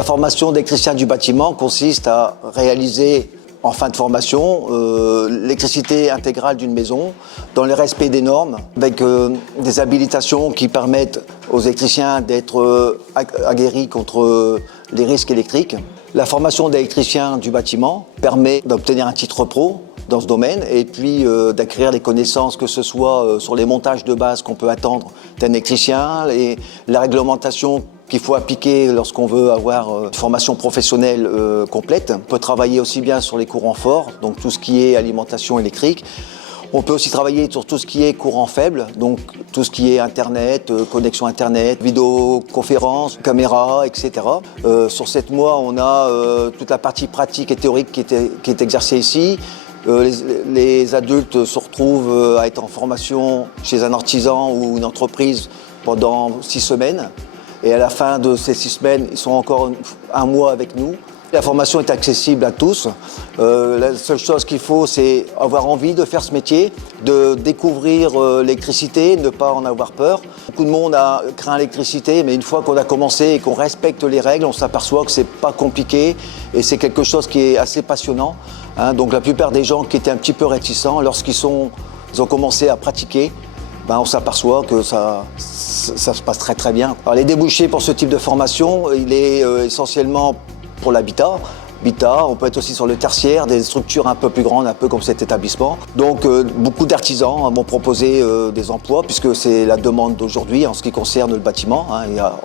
La formation d'électricien du bâtiment consiste à réaliser en fin de formation l'électricité intégrale d'une maison dans le respect des normes avec des habilitations qui permettent aux électriciens d'être aguerris contre les risques électriques. La formation d'électricien du bâtiment permet d'obtenir un titre pro dans ce domaine et puis d'acquérir des connaissances que ce soit sur les montages de base qu'on peut attendre d'un électricien et la réglementation qu'il faut appliquer lorsqu'on veut avoir une formation professionnelle complète. On peut travailler aussi bien sur les courants forts, donc tout ce qui est alimentation électrique. On peut aussi travailler sur tout ce qui est courant faible, donc tout ce qui est Internet, connexion Internet, vidéoconférence, caméra, etc. Sur 7 mois, on a toute la partie pratique et théorique qui est exercée ici. Les adultes se retrouvent à être en formation chez un artisan ou une entreprise pendant 6 semaines. Et à la fin de ces 6 semaines, ils sont encore un mois avec nous. La formation est accessible à tous. La seule chose qu'il faut, c'est avoir envie de faire ce métier, de découvrir l'électricité, ne pas en avoir peur. Beaucoup de monde craint l'électricité, mais une fois qu'on a commencé et qu'on respecte les règles, on s'aperçoit que c'est pas compliqué et c'est quelque chose qui est assez passionnant. Donc la plupart des gens qui étaient un petit peu réticents, lorsqu'ils ont commencé à pratiquer, on s'aperçoit que ça se passe très très bien. Alors, les débouchés pour ce type de formation, il est essentiellement pour l'habitat. On peut être aussi sur le tertiaire, des structures un peu plus grandes, un peu comme cet établissement. Donc beaucoup d'artisans m'ont proposé des emplois puisque c'est la demande d'aujourd'hui en ce qui concerne le bâtiment.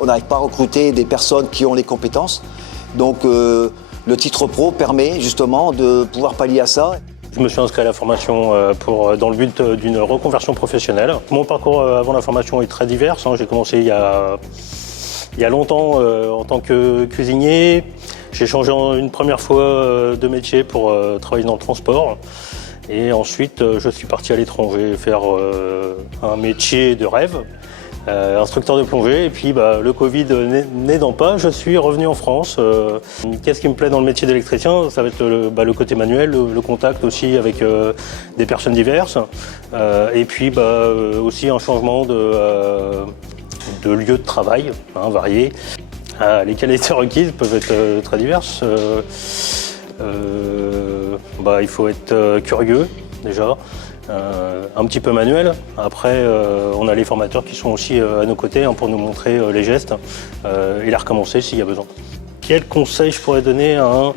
On n'arrive pas à recruter des personnes qui ont les compétences. Donc le titre pro permet justement de pouvoir pallier à ça. Je me suis inscrit à la formation dans le but d'une reconversion professionnelle. Mon parcours avant la formation est très divers. J'ai commencé il y a longtemps en tant que cuisinier. J'ai changé une première fois de métier pour travailler dans le transport. Et ensuite, je suis parti à l'étranger faire un métier de rêve, instructeur de plongée. Et puis le Covid n'aidant pas, je suis revenu en France. Qu'est-ce qui me plaît dans le métier d'électricien? Ça va être le côté manuel, le contact aussi avec des personnes diverses. Et puis aussi un changement de lieu de travail varié. Les qualités requises peuvent être très diverses. Il faut être curieux déjà. Un petit peu manuel. Après, on a les formateurs qui sont aussi à nos côtés pour nous montrer les gestes et les recommencer s'il y a besoin. Quel conseil je pourrais donner à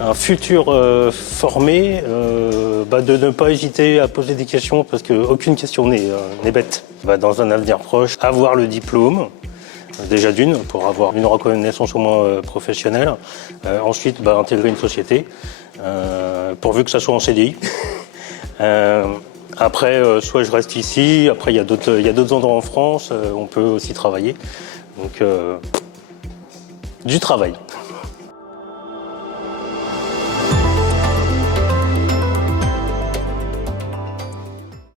un futur formé de ne pas hésiter à poser des questions parce qu'aucune question n'est bête. Dans un avenir proche, avoir le diplôme, déjà d'une, pour avoir une reconnaissance au moins professionnelle. Ensuite, intégrer une société, pourvu que ça soit en CDI. Après, soit je reste ici, après il y a d'autres endroits en France, on peut aussi travailler. Donc, du travail.